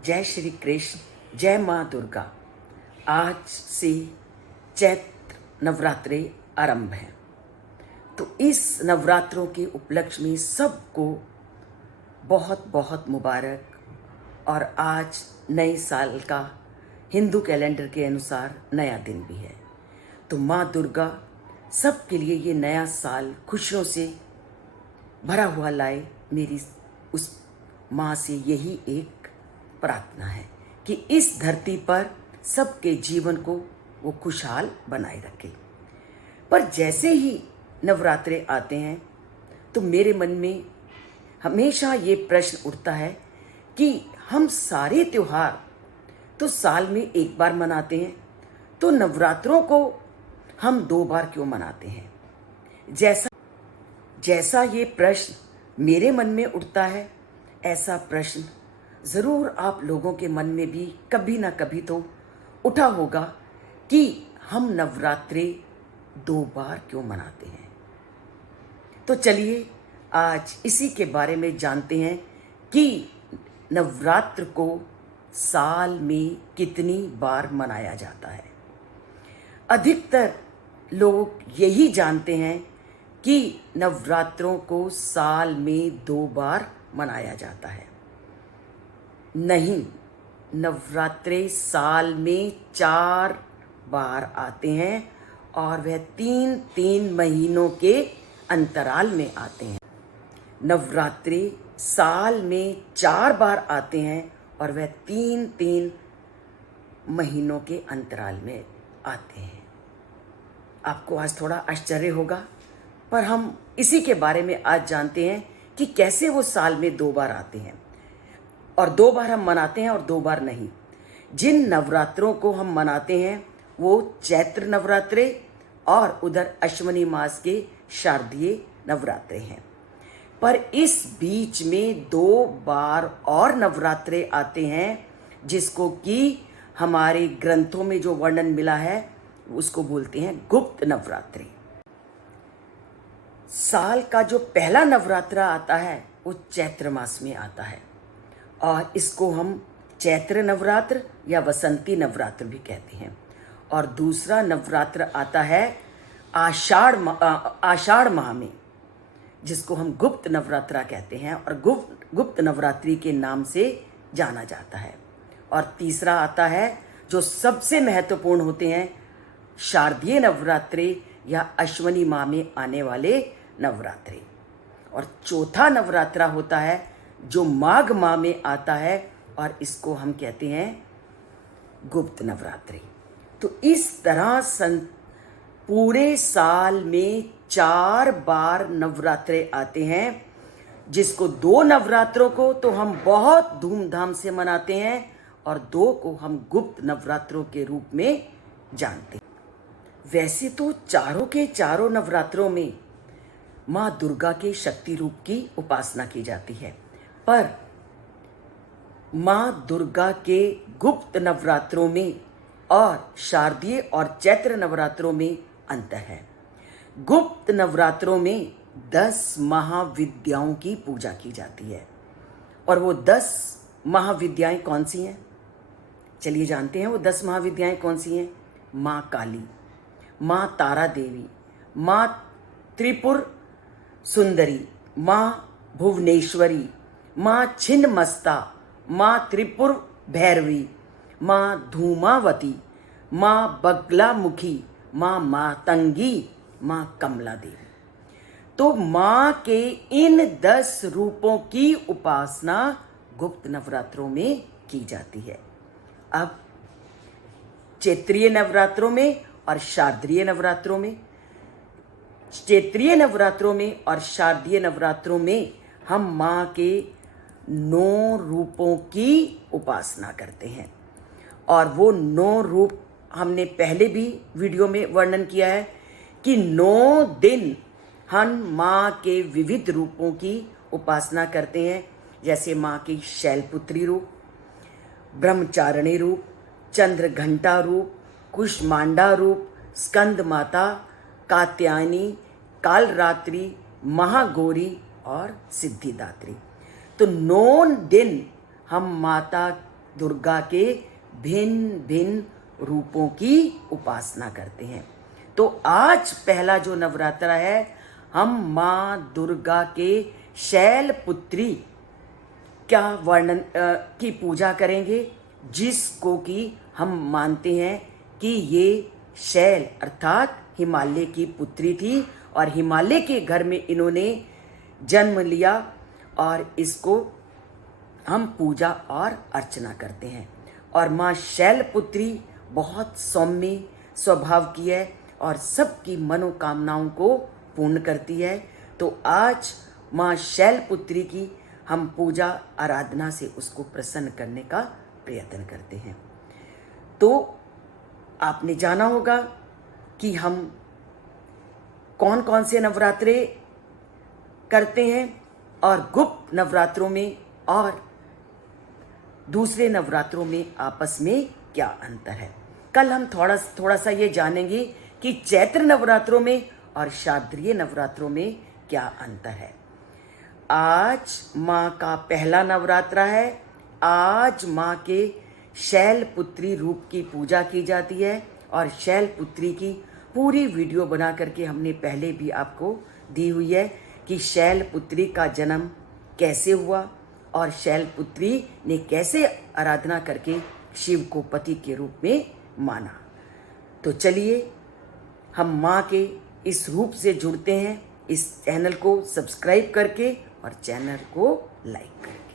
जय श्री कृष्ण, जय माँ दुर्गा। आज से चैत्र नवरात्रे आरंभ है। तो इस नवरात्रों के उपलक्ष्य में सबको बहुत बहुत मुबारक। और आज नए साल का हिंदू कैलेंडर के अनुसार नया दिन भी है। तो माँ दुर्गा सबके लिए ये नया साल खुशियों से भरा हुआ लाए। मेरी उस माँ से यही एक प्रार्थना है कि इस धरती पर सबके जीवन को वो खुशहाल बनाए रखे। पर जैसे ही नवरात्रे आते हैं तो मेरे मन में हमेशा ये प्रश्न उठता है कि हम सारे त्योहार तो साल में एक बार मनाते हैं, तो नवरात्रों को हम 2 बार क्यों मनाते हैं। जैसा ये प्रश्न मेरे मन में उठता है, ऐसा प्रश्न ज़रूर आप लोगों के मन में भी कभी ना कभी तो उठा होगा कि हम नवरात्रे 2 बार क्यों मनाते हैं। तो चलिए आज इसी के बारे में जानते हैं कि नवरात्र को साल में कितनी बार मनाया जाता है। अधिकतर लोग यही जानते हैं कि नवरात्रों को साल में 2 बार मनाया जाता है। नहीं, नवरात्रे साल में 4 बार आते हैं और वह 3-3 महीनों के अंतराल में आते हैं। नवरात्रे साल में 4 बार आते हैं और वह 3-3 महीनों के अंतराल में आते हैं। आपको आज थोड़ा आश्चर्य होगा, पर हम इसी के बारे में आज जानते हैं कि कैसे वो साल में 2 बार आते हैं और 2 बार हम मनाते हैं और 2 बार नहीं। जिन नवरात्रों को हम मनाते हैं वो चैत्र नवरात्रे और उधर अश्विनी मास के शारदीय नवरात्रे हैं। पर इस बीच में 2 बार और नवरात्रे आते हैं जिसको कि हमारे ग्रंथों में जो वर्णन मिला है उसको बोलते हैं गुप्त नवरात्रि। साल का जो पहला नवरात्रा आता है वो चैत्र मास में आता है और इसको हम चैत्र नवरात्र या वसंती नवरात्र भी कहते हैं। और दूसरा नवरात्र आता है आषाढ़ माह में, जिसको हम गुप्त नवरात्रा कहते हैं और गुप्त नवरात्रि के नाम से जाना जाता है। और तीसरा आता है जो सबसे महत्वपूर्ण होते हैं, शारदीय नवरात्रि या अश्विनी माह में आने वाले नवरात्रि। और चौथा नवरात्रा होता है जो माघ माह में आता है और इसको हम कहते हैं गुप्त नवरात्रि। तो इस तरह पूरे साल में 4 बार नवरात्रे आते हैं, जिसको 2 नवरात्रों को तो हम बहुत धूमधाम से मनाते हैं और 2 को हम गुप्त नवरात्रों के रूप में जानते हैं। वैसे तो चारों के चारों नवरात्रों में माँ दुर्गा के शक्ति रूप की उपासना की जाती है, पर माँ दुर्गा के गुप्त नवरात्रों में और शारदीय और चैत्र नवरात्रों में अंतर है। गुप्त नवरात्रों में 10 महाविद्याओं की पूजा की जाती है। और वो 10 महाविद्याएं कौन सी हैं? चलिए जानते हैं वो 10 महाविद्याएं कौन सी हैं। माँ काली, माँ तारा देवी, माँ त्रिपुर सुंदरी, माँ भुवनेश्वरी, माँ छिन्नमस्ता, माँ त्रिपुर भैरवी, माँ धूमावती, माँ बगलामुखी, माँ मातंगी, माँ कमला देवी। तो माँ के इन 10 रूपों की उपासना गुप्त नवरात्रों में की जाती है। अब चैत्रीय नवरात्रों में और शारदीय नवरात्रों में, चैत्रीय नवरात्रों में और शारदीय नवरात्रों में हम माँ के 9 रूपों की उपासना करते हैं। और वो 9 रूप हमने पहले भी वीडियो में वर्णन किया है कि 9 दिन हम माँ के विविध रूपों की उपासना करते हैं। जैसे माँ की शैलपुत्री रूप, ब्रह्मचारिणी रूप, चंद्रघंटा रूप, कुष्मांडा रूप, स्कंद माता, कात्यायनी, कालरात्रि, महागौरी और सिद्धिदात्री। तो 9 दिन हम माता दुर्गा के भिन्न भिन्न रूपों की उपासना करते हैं। तो आज पहला जो नवरात्रा है, हम माँ दुर्गा के शैलपुत्री क्या वर्णन की पूजा करेंगे, जिसको कि हम मानते हैं कि ये शैल अर्थात हिमालय की पुत्री थी और हिमालय के घर में इन्होंने जन्म लिया और इसको हम पूजा और अर्चना करते हैं। और माँ शैलपुत्री बहुत सौम्य स्वभाव की है और सबकी मनोकामनाओं को पूर्ण करती है। तो आज माँ शैलपुत्री की हम पूजा आराधना से उसको प्रसन्न करने का प्रयत्न करते हैं। तो आपने जाना होगा कि हम कौन कौन से नवरात्रे करते हैं और गुप्त नवरात्रों में और दूसरे नवरात्रों में आपस में क्या अंतर है। कल हम थोड़ा सा ये जानेंगे कि चैत्र नवरात्रों में और शारदीय नवरात्रों में क्या अंतर है। आज माँ का पहला नवरात्रा है। आज माँ के शैलपुत्री रूप की पूजा की जाती है और शैलपुत्री की पूरी वीडियो बना करके हमने पहले भी आपको दी हुई है कि शैलपुत्री का जन्म कैसे हुआ और शैलपुत्री ने कैसे आराधना करके शिव को पति के रूप में माना। तो चलिए हम माँ के इस रूप से जुड़ते हैं, इस चैनल को सब्सक्राइब करके और चैनल को लाइक करके।